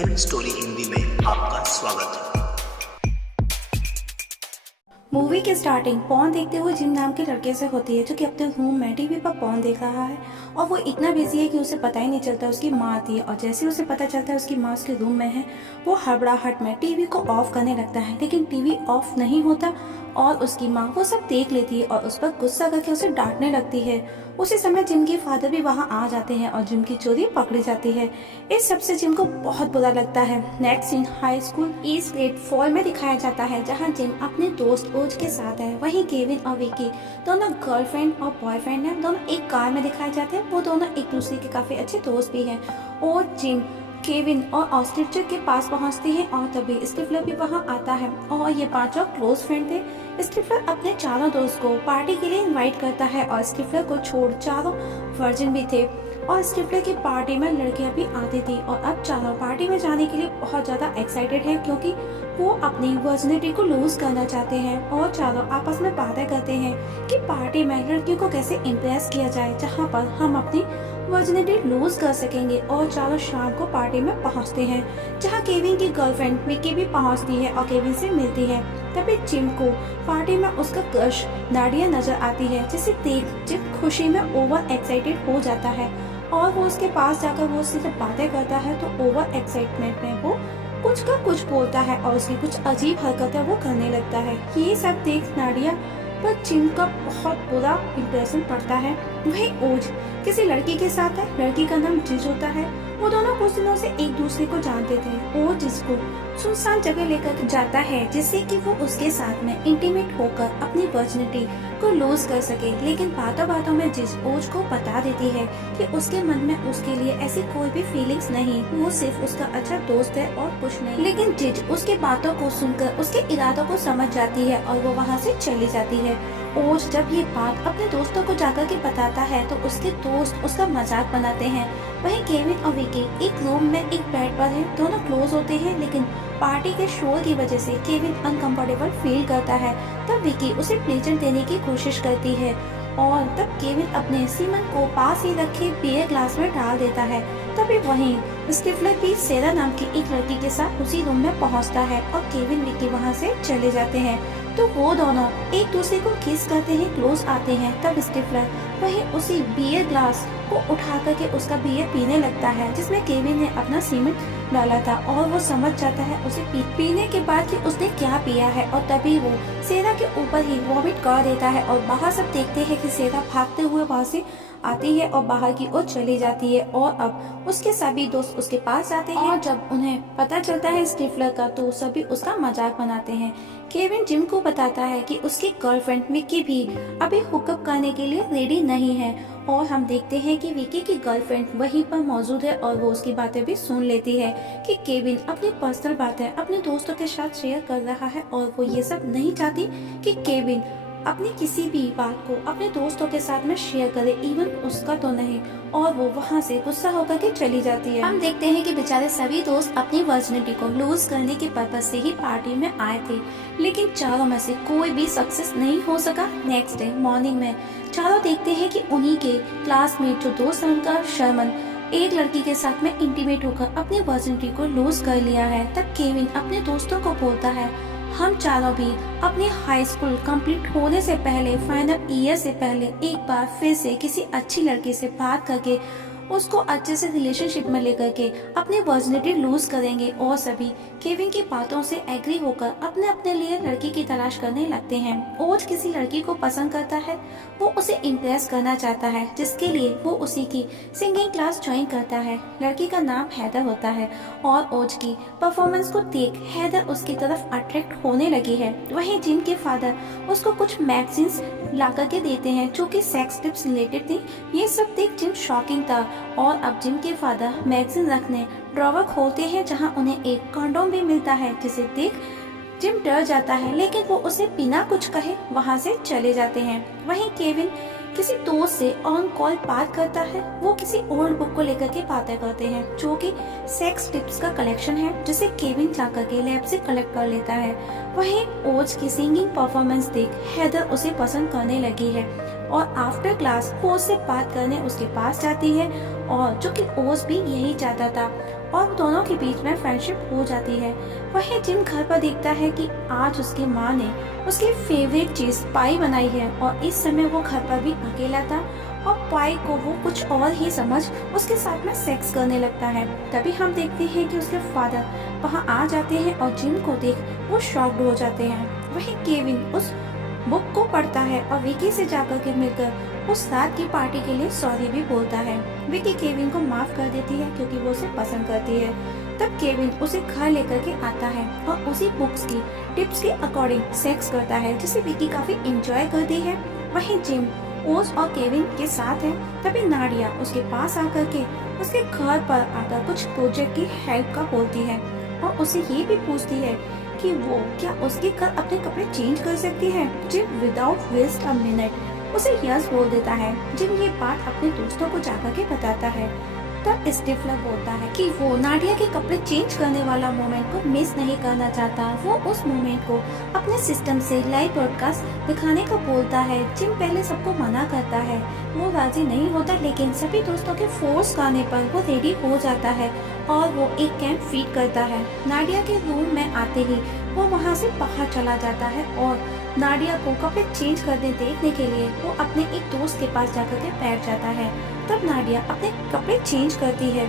Film story Hindi में आपका स्वागत है। मूवी की स्टार्टिंग पॉर्न देखते हुए जिम नाम के लड़के से होती है जो कि अपने रूम में टीवी पर पॉर्न देख रहा है और वो इतना बिजी है कि उसे पता ही नहीं चलता उसकी माँ आती है और जैसे ही उसे पता चलता है उसकी माँ उसके रूम में है वो हड़बड़ाहट में टीवी को ऑफ करने लगता है, लेकिन टीवी ऑफ नहीं होता और उसकी माँ वो सब देख लेती है और उस पर गुस्सा करके उसे डांटने लगती है। उसी समय जिम के फादर भी वहाँ आ जाते हैं और जिम की चोरी पकड़ी जाती है। इस सब से जिम को बहुत बुरा लगता है। Next scene high school east grade 4 में दिखाया जाता है जहाँ जिम अपने दोस्त ओज के साथ है। वहीं केविन और विकी दोनों गर्लफ्रेंड और बॉयफ्रेंड हैं, दोनों एक कार में दिखाए जाते हैं। वो दोनों एक दूसरे के काफी अच्छे दोस्त भी हैं और जिम केविन और ऑस्ट्रिचर के पास पहुंचती है और तभी स्टिफलर भी वहां आता है और ये पांचों क्लोज फ्रेंड थे। स्टिफलर अपने चारों दोस्त को पार्टी के लिए इनवाइट करता है और स्टिफलर को छोड़ चारों वर्जिन भी थे और स्टिफलर की पार्टी में लड़कियां भी आती थी और अब चारों पार्टी में जाने के लिए बहुत ज्यादा एक्साइटेड है क्योंकि वो अपनी वर्जिनिटी को लूज करना चाहते हैं और चारों आपस में बातें करते हैं कि पार्टी में लड़कियों को कैसे इम्प्रेस किया जाए जहाँ पर हम अपनी वर्जिनिटी लूज कर सकेंगे। और चारों शाम को पार्टी में पहुंचते हैं जहां केविन की गर्लफ्रेंड विकी भी पहुंचती है और केविन से मिलती है। तभी जिम को पार्टी में उसका क्रश नाडिया नजर आती है जिसे देख जिम खुशी में ओवर एक्साइटेड हो जाता है और वो उसके पास जाकर वो उससे जब बातें करता है तो ओवर एक्साइटमेंट में वो कुछ का कुछ बोलता है और उसकी कुछ अजीब हरकतें वो करने लगता है। ये सब देख नाडिया पर जिम का बहुत बुरा इम्प्रेशन पड़ता है। वही ओज किसी लड़की के साथ है, लड़की का नाम जिज होता है। वो दोनों कुछ दिनों से एक दूसरे को जानते थे। ओज जिसको सुनसान जगह लेकर जाता है जिससे कि वो उसके साथ में इंटीमेट होकर अपनी वर्जिनिटी को लूज कर सके, लेकिन बातों बातों में जिज ओज को बता देती है कि उसके मन में उसके लिए ऐसी कोई भी फीलिंग्स नहीं, वो सिर्फ उसका अच्छा दोस्त है और कुछ नहीं। लेकिन जिज उसकी बातों को सुनकर उसके इरादों को समझ जाती है और वो वहाँ से चली जाती है। ओज जब ये बात अपने दोस्तों को जाकर के बताता है तो उसके दोस्त उसका मजाक बनाते हैं। वहीं केविन और विकी एक रूम में एक बेड पर हैं, दोनों क्लोज होते हैं, लेकिन पार्टी के शोर की वजह से केविन अनकंफर्टेबल फील करता है। तब विकी उसे प्लेजर देने की कोशिश करती है और तब केविन अपने सीमन को पास ही रखे बियर ग्लास में डाल देता है। तभी वहीं स्टिफलर भी सेरा नाम की एक लड़की के साथ उसी रूम में पहुंचता है और केविन विकी वहां से चले जाते हैं। तो वो दोनों एक दूसरे को किस करते हैं, क्लोज आते हैं। तब स्टिफलर वहीं उसी बियर ग्लास को उठा करके उसका बियर पीने लगता है जिसमें केविन ने अपना सीमेंट डाला था और वो समझ जाता है उसे पीने के बाद कि उसने क्या पिया है और तभी वो सेरा के ऊपर ही वॉमिट कर देता है और बाहर सब देखते हैं कि सेरा भागते हुए वहां से आती है और बाहर की ओर चली जाती है और अब उसके सभी दोस्त उसके पास जाते हैं और जब उन्हें पता चलता है स्टिफलर का तो सभी उसका मजाक बनाते हैं। केविन जिम को बताता है कि उसकी गर्लफ्रेंड विकी भी अभी हुकअप करने के लिए रेडी नहीं है और हम देखते हैं कि विकी की गर्लफ्रेंड वहीं पर मौजूद है और वो उसकी बातें भी सुन लेती है कि केविन अपनी पर्सनल बातें अपने दोस्तों के साथ शेयर कर रहा है और वो ये सब नहीं चाहती कि केविन अपनी किसी भी बात को अपने दोस्तों के साथ में शेयर करे, इवन उसका तो नहीं, और वो वहाँ से गुस्सा होकर के चली जाती है। हम देखते हैं कि बेचारे सभी दोस्त अपनी वर्जिनिटी को लूज करने के पर्पज से ही पार्टी में आए थे, लेकिन चारों में से कोई भी सक्सेस नहीं हो सका। नेक्स्ट डे मॉर्निंग में चारों देखते हैं कि उन्हीं के क्लासमेट जो दोस्त है उनका शर्मन एक लड़की के साथ में इंटीमेट होकर अपनी वर्जिनिटी को लूज कर लिया है। तब केविन अपने दोस्तों को बोलता है हम चारों भी अपनी हाई स्कूल कंप्लीट होने से पहले, फाइनल ईयर से पहले एक बार फिर से किसी अच्छी लड़की से बात करके उसको अच्छे से रिलेशनशिप में लेकर के अपनी वर्जिनिटी लूज करेंगे और सभी केविन की बातों से एग्री होकर अपने अपने लिए लड़की की तलाश करने लगते हैं। ओज किसी लड़की को पसंद करता है, वो उसे इम्प्रेस करना चाहता है जिसके लिए वो उसी की सिंगिंग क्लास ज्वाइन करता है। लड़की का नाम हैदर होता है और ओज की परफॉर्मेंस को देख हैदर उसकी तरफ अट्रैक्ट होने लगी है। वहीं जिम के फादर उसको कुछ मैगजीन्स ला करके देते हैं जो कि सेक्स टिप्स रिलेटेड थी। ये सब देख जिम शॉकिंग था और अब जिम के फादर मैगजीन रखने ड्रॉवर खोलते हैं जहां उन्हें एक कंडोम भी मिलता है जिसे देख जिम डर जाता है, लेकिन वो उसे बिना कुछ कहे वहां से चले जाते हैं। वहीं केविन किसी दोस्त से ऑन कॉल बात करता है, वो किसी ओल्ड बुक को लेकर के बातें करते हैं जो कि सेक्स टिप्स का कलेक्शन है जिसे केविन जाकर के लैब से कलेक्ट कर लेता है। वहीं ओज की सिंगिंग परफॉर्मेंस देख हैदर उसे पसंद करने लगी है और आफ्टर क्लास वो उससे बात करने उसके पास जाती है और जो कि ओज भी यही चाहता था और दोनों के बीच में फ्रेंडशिप हो जाती है। वहीं जिम घर पर देखता है कि आज उसकी माँ ने उसकी फेवरेट चीज पाई बनाई है और इस समय वो घर पर भी अकेला था और पाई को वो कुछ और ही समझ उसके साथ में सेक्स करने लगता है। तभी हम देखते हैं कि उसके फादर वहाँ आ जाते हैं और जिम को देख वो शॉक्ड हो जाते हैं। वहीं केविन उस बुक को पढ़ता है और विकी से जाकर के मिलकर उस रात की पार्टी के लिए सॉरी भी बोलता है। विकी केविन को माफ कर देती है क्योंकि वो उसे पसंद करती है। तब केविन उसे घर लेकर के आता है और उसी बुक्स की टिप्स के अकॉर्डिंग सेक्स करता है जिसे विकी काफी एंजॉय करती है। वहीं जिम ओज और केविन के साथ है। तभी नाडिया उसके पास आकर के उसके घर पर आकर कुछ प्रोजेक्ट की हेल्प का बोलती है और उसे ये भी पूछती है कि वो क्या उसके घर अपने कपड़े चेंज कर सकती है। Jim without waste a minute उसे यस बोल देता है। जिम ये बात अपने दोस्तों को जाकर के बताता है। तब स्टिफलर बोलता है कि वो नाडिया के कपड़े चेंज करने वाला मोमेंट को मिस नहीं करना चाहता। वो उस मोमेंट को अपने सिस्टम से लाइव ब्रॉडकास्ट दिखाने का बोलता है। जिम पहले सबको मना करता है, वो राजी नहीं होता, लेकिन सभी दोस्तों के फोर्स करने पर वो रेडी हो जाता है और वो एक कैंप फीड करता है। नाडिया के रूम में आते ही वो वहाँ से बाहर चला जाता है और नाडिया को कपड़े चेंज करने देखने के लिए वो अपने एक दोस्त के पास जाकर के बैठ जाता है। तब नाडिया अपने कपड़े चेंज करती है।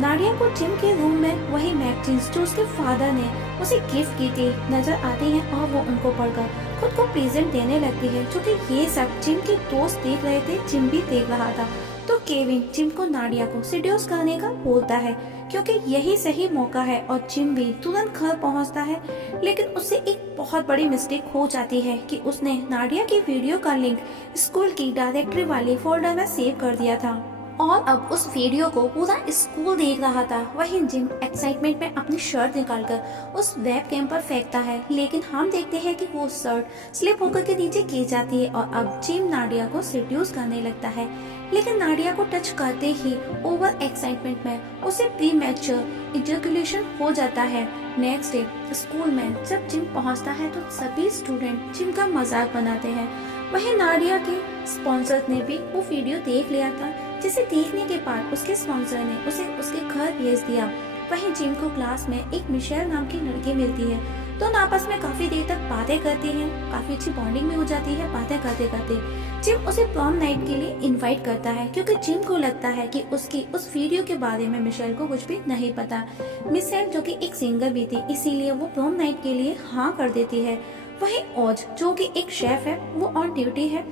नाडिया को जिम के रूम में वही मैगजीन्स जो उसके फादर ने उसे गिफ्ट की थी नजर आती हैं और वो उनको पढ़कर खुद को प्रेजेंट देने लगती है, जो कि ये सब जिम के दोस्त देख रहे थे, जिम भी देख रहा था। तो केविन जिम को नाडिया को सीड्यूस करने का बोलता है क्योंकि यही सही मौका है और जिम भी तुरंत घर पहुंचता है। लेकिन उससे एक बहुत बड़ी मिस्टेक हो जाती है कि उसने नाडिया की वीडियो का लिंक स्कूल की डायरेक्टरी वाले फोल्डर में सेव कर दिया था और अब उस वीडियो को पूरा स्कूल देख रहा था। वहीं जिम एक्साइटमेंट में अपनी शर्ट निकालकर उस वेब कैम पर फेंकता है, लेकिन हम देखते हैं कि वो शर्ट स्लिप होकर के नीचे गिर जाती है और अब जिम नाडिया को सीड्यूस करने लगता है। लेकिन नाडिया को टच करते ही ओवर एक्साइटमेंट में उसे प्री मैच्योर इजैकुलेशन हो जाता है। नेक्स्ट डे स्कूल में जब जिम पहुंचता है तो सभी स्टूडेंट जिम का मजाक बनाते हैं। वहीं नाडिया के स्पॉन्सर ने भी वो वीडियो देख लिया था, जिसे देखने के बाद उसके स्पॉन्सर ने उसे उसके घर भेज दिया। वहीं जिम को क्लास में एक मिशेल नाम की लड़की मिलती है, दोनों आपस में काफी देर तक बातें करती हैं, काफी अच्छी बॉन्डिंग भी हो जाती है बातें करते करते। जिम उसे प्रॉम नाइट के लिए इनवाइट करता है क्योंकि जिम को लगता है कि उसकी उस वीडियो के बारे में मिशेल को कुछ भी नहीं पता। मिशेल जो कि एक सिंगर भी थी, इसीलिए वो प्रॉम नाइट के लिए हाँ कर देती है। वहीं ओज जो कि एक शेफ है, वो ऑन ड्यूटी है।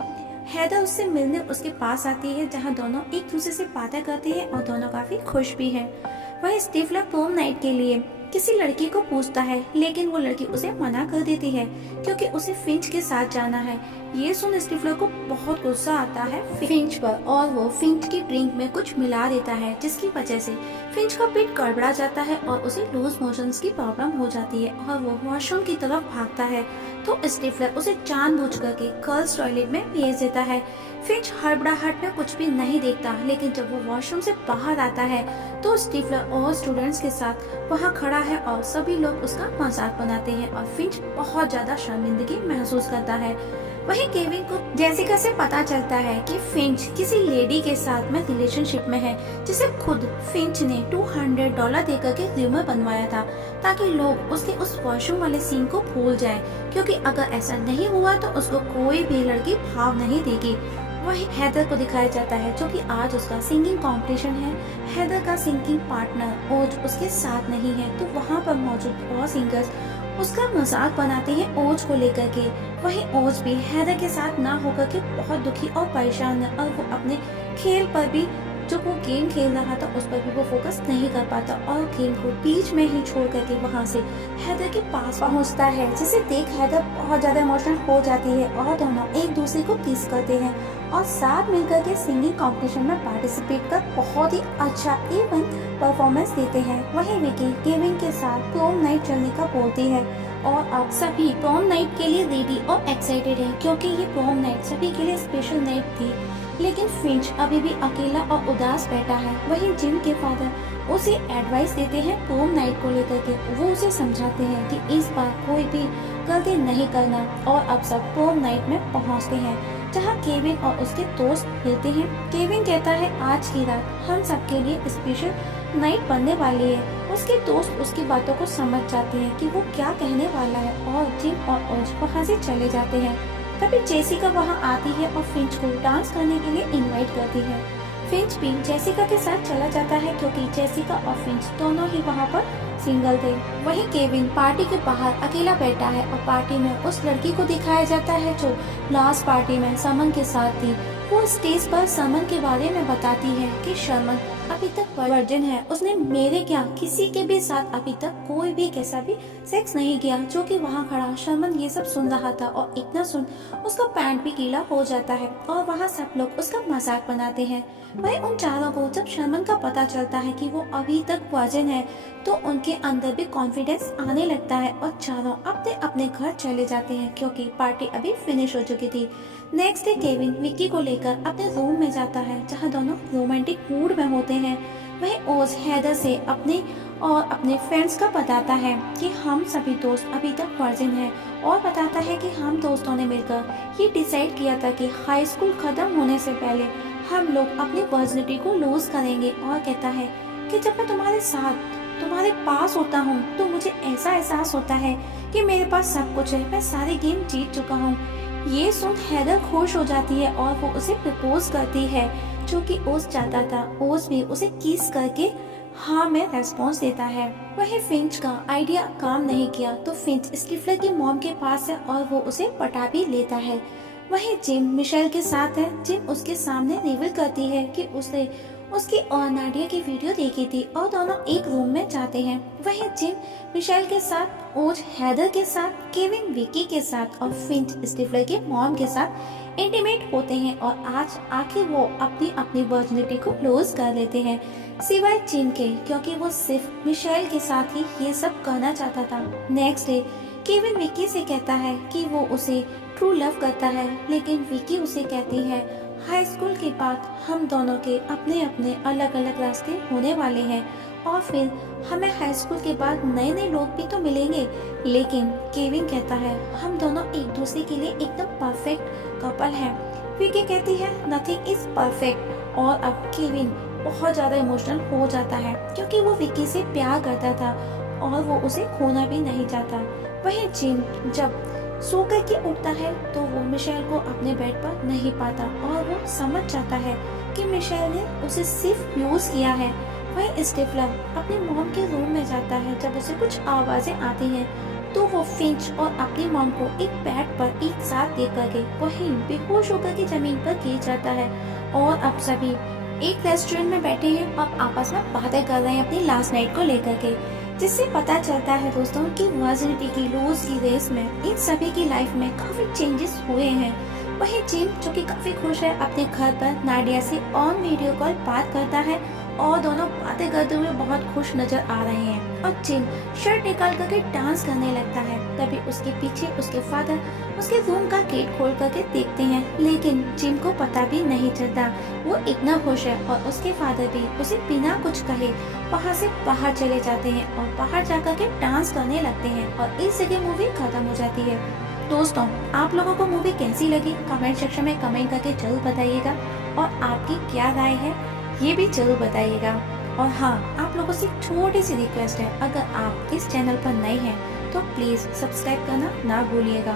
हैदर उससे मिलने उसके पास आती है, जहां दोनों एक दूसरे से बातें करती है और दोनों काफी खुश भी हैं। वहीं स्टिफलर प्रॉम नाइट के लिए किसी लड़की को पूछता है, लेकिन वो लड़की उसे मना कर देती है क्योंकि उसे फिंच के साथ जाना है। ये सुन स्टिफलर को बहुत गुस्सा आता है फिंच पर और वो फिंच की ड्रिंक में कुछ मिला देता है, जिसकी वजह से फिंच का पेट गड़बड़ा जाता है और उसे लूज मोशंस की प्रॉब्लम हो जाती है और वो वॉशरूम की तरफ भागता है। तो स्टिफलर उसे जानबूझ करके गर्ल्स टॉयलेट में भेज देता है। फिंच हड़बड़ाहट में कुछ भी नहीं देखता, लेकिन जब वो वॉशरूम से बाहर आता है तो स्टिफलर और स्टूडेंट्स के साथ वहाँ खड़ा है और सभी लोग उसका मजाक बनाते हैं और फिंच बहुत ज्यादा शर्मिंदगी महसूस करता है। वहीं केविन को जेसिका से पता चलता है कि फिंच किसी लेडी के साथ में रिलेशनशिप में है, जिसे खुद फिंच ने $200 देकर के रूमर बनवाया था ताकि लोग उसके उस वॉशरूम वाले सीन को भूल जाएं, क्योंकि अगर ऐसा नहीं हुआ तो उसको कोई भी लड़की भाव नहीं देगी। वही हैदर को दिखाया जाता है, जो कि आज उसका सिंगिंग कंपटीशन है। हैदर का सिंगिंग पार्टनर ओज उसके साथ नहीं है, तो वहाँ पर मौजूद और सिंगर्स उसका मजाक बनाते हैं ओज को लेकर के। वहीं ओज भी हैदर के साथ ना होकर के बहुत दुखी और परेशान है और वो अपने खेल पर भी, जो वो गेम खेल रहा था उस पर भी वो फोकस नहीं कर पाता और गेम को बीच में ही छोड़ करके वहाँ से हैदर के पास पहुँचता है, जिसे देख हैदर बहुत ज्यादा इमोशनल हो जाती है और दोनों एक दूसरे को किस करते हैं और साथ मिलकर के सिंगिंग कंपटीशन में पार्टिसिपेट कर बहुत ही अच्छा इवन परफॉर्मेंस देते हैं। वहीं विकी केविन के साथ प्रॉम नाइट चलने का बोलती है और अब सभी प्रॉम नाइट के लिए रेडी और एक्साइटेड है, क्योंकि ये प्रॉम नाइट सभी के लिए स्पेशल नाइट थी। लेकिन फिंच अभी भी अकेला और उदास बैठा है। वहीं जिम के फादर उसे एडवाइस देते हैं प्रॉम नाइट को लेकर के। वो उसे समझाते हैं कि इस बार कोई भी गलती नहीं करना और अब सब प्रॉम नाइट में पहुंचते हैं। जहाँ केविन और उसके दोस्त मिलते हैं। केविन कहता है आज की रात हम सबके लिए स्पेशल नाइट बनने वाली है। उसके दोस्त उसकी बातों को समझ जाते हैं कि वो क्या कहने वाला है और जिम और ओज वहाँ से चले जाते हैं। तभी जेसिका वहाँ आती है और फिंच को डांस करने के लिए इनवाइट करती है। फिंच भी जेसिका के साथ चला जाता है क्योंकि जेसिका और फिंच दोनों ही वहाँ पर सिंगल थे। वहीं केविन पार्टी के बाहर अकेला बैठा है और पार्टी में उस लड़की को दिखाया जाता है जो लास्ट पार्टी में समन के साथ थी। वो स्टेज पर समन के बारे में बताती है कि समन अभी तक वर्जिन है, उसने मेरे क्या किसी के भी साथ अभी तक कोई भी कैसा भी सेक्स नहीं किया। जो कि वहाँ खड़ा शर्मन ये सब सुन रहा था और इतना सुन उसका पैंट भी गीला हो जाता है और वहाँ सब लोग उसका मजाक बनाते हैं। वहीं उन चारों को जब शर्मन का पता चलता है कि वो अभी तक वर्जिन है तो उनके अंदर भी कॉन्फिडेंस आने लगता है और चारों अपने अपने घर चले जाते हैं क्योंकि पार्टी अभी फिनिश हो चुकी थी। नेक्स्ट डे केविन विक्की को लेकर अपने रूम में जाता है जहाँ दोनों रोमांटिक मूड में होते हैं। वहीं ओज हैदर से अपने और अपने फ्रेंड्स का बताता है कि हम सभी दोस्त अभी तक वर्जिन हैं और बताता है कि हम दोस्तों ने मिलकर ये डिसाइड किया था कि हाई स्कूल खत्म होने से पहले हम लोग अपनी वर्जिनिटी को लूज करेंगे। और कहता है कि जब मैं तुम्हारे पास होता हूँ तो मुझे ऐसा एहसास होता है कि मेरे पास सब कुछ है, मैं सारे गेम जीत चुका हूँ। ये सुन हैदर खुश हो जाती है और वो उसे प्रपोज करती है जो कि ओज चाहता था। ओज भी उसे किस करके हाँ में रेस्पॉन्स देता है। वही फिंच का आइडिया काम नहीं किया तो फिंच स्टिफलर की मॉम के पास है और वो उसे पटा भी लेता है। वही जिम मिशेल के साथ है। जिम उसके सामने रिवील करती है कि उसे उसकी और नाडिया की वीडियो देखी थी और दोनों एक रूम में जाते हैं। वहीं जिम मिशेल के साथ, ओज हैदर के साथ, केविन विकी के साथ और फिंच स्टिफलर के मॉम के साथ इंटीमेट होते हैं और आज आखिर वो अपनी अपनी वर्जिनिटी को लूज कर लेते हैं सिवाय जिम के, क्योंकि वो सिर्फ मिशेल के साथ ही ये सब करना चाहता था। नेक्स्ट डे केविन विकी से कहता है कि वो उसे ट्रू लव करता है, लेकिन विकी उसे कहती है हाई स्कूल के बाद हम दोनों के अपने अपने अलग अलग रास्ते होने वाले हैं और फिर हमें हाई स्कूल के बाद नए नए लोग भी तो मिलेंगे। लेकिन केविन कहता है हम दोनों एक दूसरे के लिए एकदम परफेक्ट कपल हैं। विकी कहती है नथिंग इज परफेक्ट और अब केविन बहुत ज्यादा इमोशनल हो जाता है क्योंकि वो विकी से प्यार करता था और वो उसे खोना भी नहीं चाहता। वहीं जिम जब सो करके उठता है तो वो मिशेल को अपने बेड पर नहीं पाता और वो समझ जाता है कि मिशेल ने उसे सिर्फ यूज किया है। वहीं स्टिफलर अपने मॉम के रूम में जाता है। जब उसे कुछ आवाजें आती हैं तो वो फिंच और अपनी मॉम को एक बेड पर एक साथ देख करके वहीं बेहोश होकर के जमीन पर गिर जाता है और अब सभी एक रेस्टोरेंट में बैठे हैं और आपस में बातें कर रहे हैं अपनी लास्ट नाइट को लेकर के, जिससे पता चलता है दोस्तों कि वर्जिनिटी की लूज की रेस में इन सभी की लाइफ में काफी चेंजेस हुए हैं। वहीं जिम जो कि काफी खुश है अपने घर पर नाडिया से ऑन वीडियो कॉल बात करता है और दोनों बातें करते हुए बहुत खुश नजर आ रहे हैं और जिम शर्ट निकाल करके डांस करने लगता है। तभी उसके पीछे उसके फादर उसके रूम का गेट खोल करके देखते हैं, लेकिन जिम को पता भी नहीं चलता। वो इतना खुश है और उसके फादर भी उसे बिना कुछ कहे वहाँ से बाहर चले जाते हैं और बाहर जाकर के डांस करने लगते हैं और इस जगह मूवी खत्म हो जाती है। दोस्तों आप लोगों को मूवी कैसी लगी कमेंट सेक्शन में कमेंट करके जरूर बताइएगा और आपकी क्या राय है ये भी जरूर बताइएगा। और हाँ, आप लोगों से छोटी सी रिक्वेस्ट है, अगर आप इस चैनल पर नए हैं तो प्लीज सब्सक्राइब करना ना भूलिएगा।